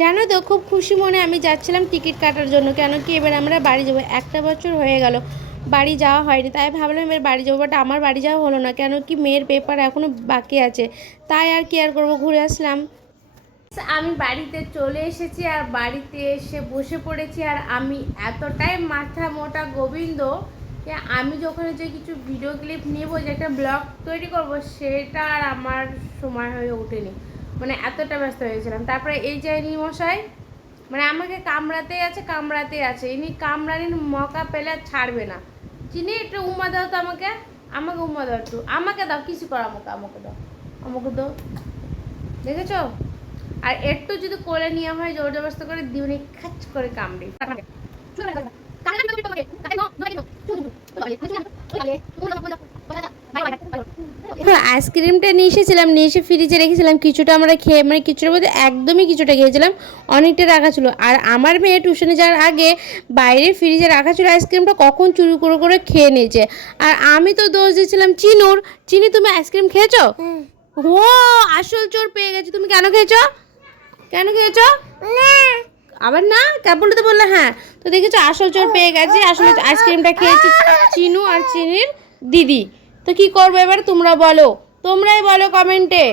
জানো তো খুব খুশি মনে আমি যাচ্ছিলাম টিকিট কাটার জন্য, কেন কি এবার আমরা বাড়ি যাবো। একটা বছর হয়ে গেল বাড়ি যাওয়া হয়নি, তাই ভাবলাম এবার বাড়ি যাবো। বাট আমার বাড়ি যাওয়া হলো না, কেন কি মেয়ের পেপার এখনও বাকি আছে, তাই আর কি আর করবো, ঘুরে আসলাম। আমি বাড়িতে চলে এসেছি আর বাড়িতে এসে বসে পড়েছি। আর আমি এতটাই মাথা মোটা গোবিন্দ যে আমি যখন যে কিছু ভিডিও ক্লিপ নেবো, যে একটা ব্লগ তৈরি করব, সেটা আর আমার সময় হয়ে ওঠেনি। মানে এতটা ব্যস্ত হয়েছিলাম। তারপরে এই যে ইনি মশাই, মানে আমাকে কামড়াতে আছে। ইনি কামড়ানির মকা পেলে আর ছাড়বে না। চিনি একটু উমা দাও তো আমাকে, আমাকে উমা দাও একটু, আমাকে দাও, কিছু কর, আমাকে দাও, আমাকে দাও। দেখেছো? আর একটু যদি কোলে নেওয়া হয় জোর জবরদস্ত করে দিউনি খাচ করে কামড়ে। আইসক্রিমটা নিয়ে এসেছিলাম, নিয়ে এসে ফ্রিজে রেখেছিলাম। কিছুটা আমরা খেয়ে, মানে কিছুটার মধ্যে একদমই কিছুটা খেয়েছিলাম, অনেকটা রাখা ছিল। আর আমার মেয়ে টিউশনে যাওয়ার আগে বাইরে ফ্রিজে রাখা ছিল আইসক্রিমটা, কখন চুরি করে করে খেয়ে নিয়েছে। আর আমি তো দোষ দিয়েছিলাম চিনুর। চিনি, তুমি আইসক্রিম খেয়েছো? ও, আসল চোর পেয়ে গেছি। তুমি কেন খেয়েছো? কেন খেয়েছো? আবার না, কেবল তো বললে হ্যাঁ। তো দেখেছো, আসল চোর পেয়ে গেছি। আসলে আইসক্রিমটা খেয়েছি চিনু আর চিনির দিদি। তো কি করবো এবার তোমরা বলো, তোমরাই বলো কমেন্টে।